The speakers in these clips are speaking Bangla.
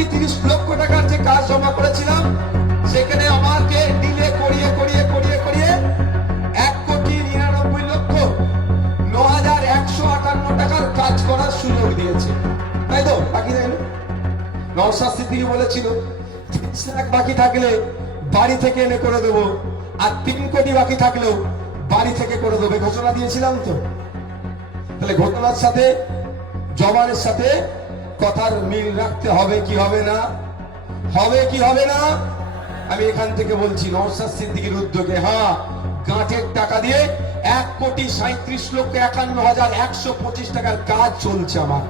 1,30,00,000 টাকার যে কাজ জমা করেছিলাম, সেখানে আমাকে ডিলে করিয়ে করিয়ে করিয়ে করিয়ে 1,99,09,158 টাকার কাজ করার সুযোগ দিয়েছে, তাই তো? বাকি থাকলে নওশাদ সিদ্দিকী বলেছিল 30 লাখ বাকি থাকলে বাড়ি থেকে এনে করে দেবো, আর 3 কোটি বাকি থাকলেও বাড়ি থেকে করে দেবে, ঘোষণা দিয়েছিলাম তো। তাহলে ঘটনার সাথে জবানের সাথে কথার মিল রাখতে হবে কি হবে না? হবে কি হবে না? আমি এখান থেকে বলছি নওশাদ সিদ্দিকীর উদ্যোগে, হ্যাঁ, গাঁটের টাকা দিয়ে 1,37,51,125 টাকার কাজ চলছে আমার।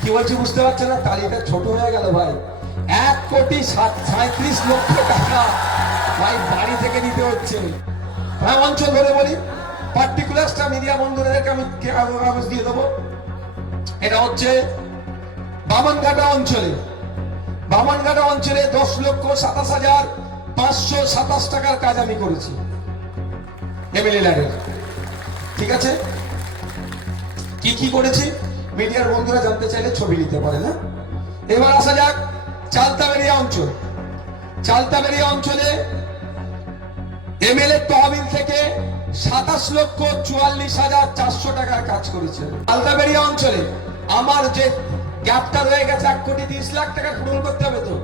কি বলছি বুঝতে পারছে না? তালিকা ছোট হয়ে গেল ভাই। 1,37,00,000 টাকা ভাই বাড়ি থেকে নিতে হচ্ছে। হ্যাঁ, অঞ্চল ধরে বলি, পার্টিকুলারটা মিডিয়া বন্ধুদেরকে আমি কাগজ দিয়ে দেবো। এটা হচ্ছে বামনঘাটা অঞ্চলে। বামনঘাটা অঞ্চলে 10,27,527 টাকার কাজ আমি করেছি এমএলএ ল্যাডের। ঠিক আছে, কি কি করেছি মিডিয়ার বন্ধুরা জানতে চাইলে ছবি নিতে পারে না। এবার আসা যাক চালতাবেরিয়া অঞ্চল। চালতাবেরিয়া অঞ্চলে এমএলএ তহবিল থেকে 27,44,400 টাকার কাজ করেছে। চালতাবেরিয়া অঞ্চলে আমার যে গ্যাপটা রয়ে গেছে 1,30,00,000 টাকা পূরণ করতে হবে, তো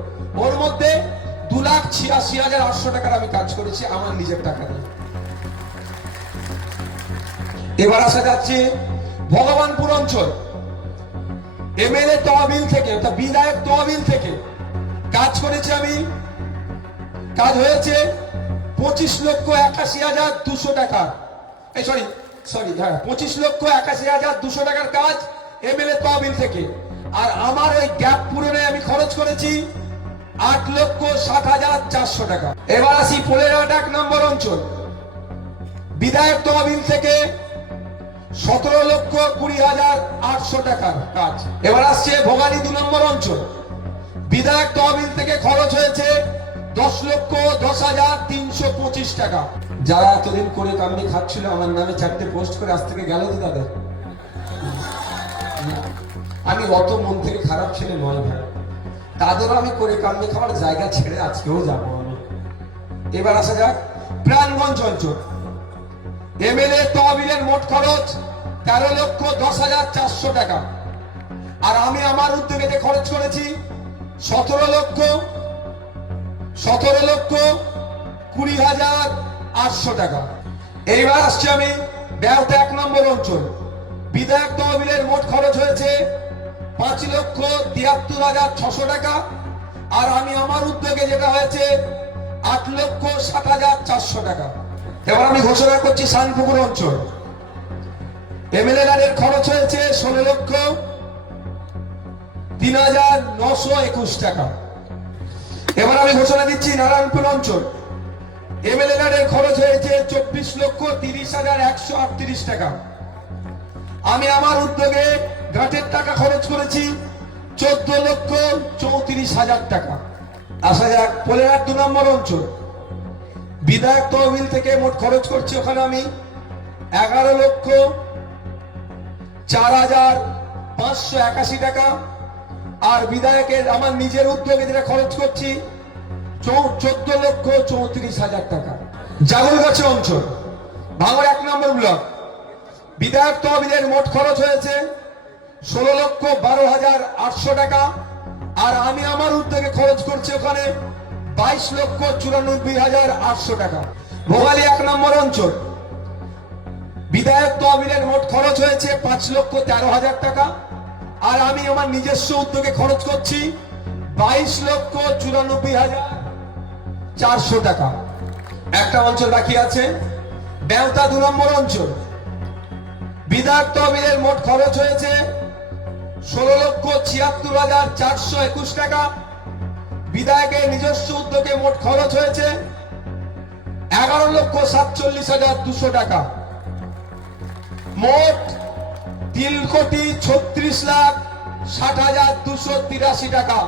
ওর মধ্যে 2,86,800 টাকার আমি কাজ করেছি আমার নিজের টাকা দিয়ে। এবার আসা যাচ্ছে ভগবানপুর অঞ্চল। এমএলএ তহবিল থেকে, বিধায়ক তহবিল থেকে কাজ করেছি আমি। কাজ হয়েছে 25,81,200 টাকা। সরি, হ্যাঁ, 25,81,200 টাকার কাজ এমএলএ তহবিল থেকে। আর আমার ওই গ্যাপ পূরণে আমি খরচ করেছি 8,60,400 টাকা। এবার আসি পোলেরহাট 1 নম্বর অঞ্চল। বিধায়ক তহবিল থেকে 17,20,800 টাকার কাজ। এবার আসছে ভোগালী 2 নম্বর অঞ্চল। বিধায়ক তহবিল থেকে খরচ হয়েছে 10,10,325 টাকা। যারা এতদিন করে কামনি খাচ্ছিল আমার নামে 4টে পোস্ট করে আজ থেকে গেল তো তাদের। আমি অত মন থেকে খারাপ ছেলে নয় ভাই, তাদেরও আমি করে কামনি খাওয়ার জায়গা ছেড়ে আজকেও যাবো আমি। এবার আসা যাক প্রাণগঞ্জ অঞ্চল। এমএলএ তহবিলের মোট খরচ 13,10,400 টাকা। আর আমি আমার উদ্যোগে যে খরচ করেছি 17,20,800 টাকা। এইবার আসছি আমি বেওতা 1 নম্বর অঞ্চল। বিধায়ক তহবিলের মোট খরচ হয়েছে 5,73,600 টাকা। আর আমি আমার উদ্যোগে যেটা হয়েছে 8,60,400 টাকা। এবার আমি ঘোষণা করছি শানপুকুর অঞ্চল। এমএলএ এর খরচ হয়েছে 16,03,921 টাকা। এবার আমি ঘোষণা দিচ্ছি নারায়ণপুর অঞ্চল। এমএলএ এর খরচ হয়েছে 24,30,138 টাকা। আমি আমার উদ্যোগে গ্রান্টের টাকা খরচ করেছি 14,34,000 টাকা। আসা যাক পোলেরহাট 2 নম্বর অঞ্চল। বিধায়ক তহবিল থেকে মোট খরচ করছি ওখানে আমি 11,04,581 টাকা। আর বিধায়কের আমার নিজের উদ্যোগে যেটা খরচ করছি 14,34,000 টাকা। জাগলগাছি অঞ্চল, ভাঙড় 1 নম্বর ব্লক। বিধায়ক তহবিলের মোট খরচ হয়েছে 16,12,800 টাকা। আর আমি আমার উদ্যোগে খরচ করছি ওখানে 22,94,800 টাকা। ভোগালী 1 নম্বর অঞ্চল। বিধায়ক তহবিলের মোট খরচ হয়েছে 5,13,000 টাকা। আর আমি আমার নিজস্ব উদ্যোগে খরচ করছি 22,94,400 টাকা। একটা অঞ্চল বাকি আছে বেওতা 2 নম্বর অঞ্চল। বিধায়ক তহবিলের মোট খরচ হয়েছে 16,76,421 টাকা। বিধায়কের নিজস্ব উদ্যোগে মোট খরচ হয়েছে 11,47,200 টাকা। মোট 3,36,60,283 টাকা।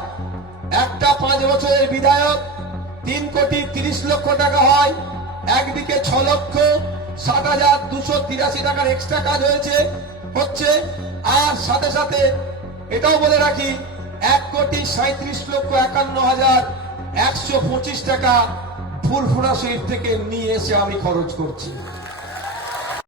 একটা 5 বছরের বিধায়ক 3,30,00,000 টাকা হয়। একদিকে 6,60,283 টাকার এক্সট্রা কাজ হচ্ছে। আর সাথে সাথে এটাও বলে রাখি 1,37,51,125 টাকা ফুরফুরা শরীফ থেকে নিয়ে এসে আমি খরচ করছি।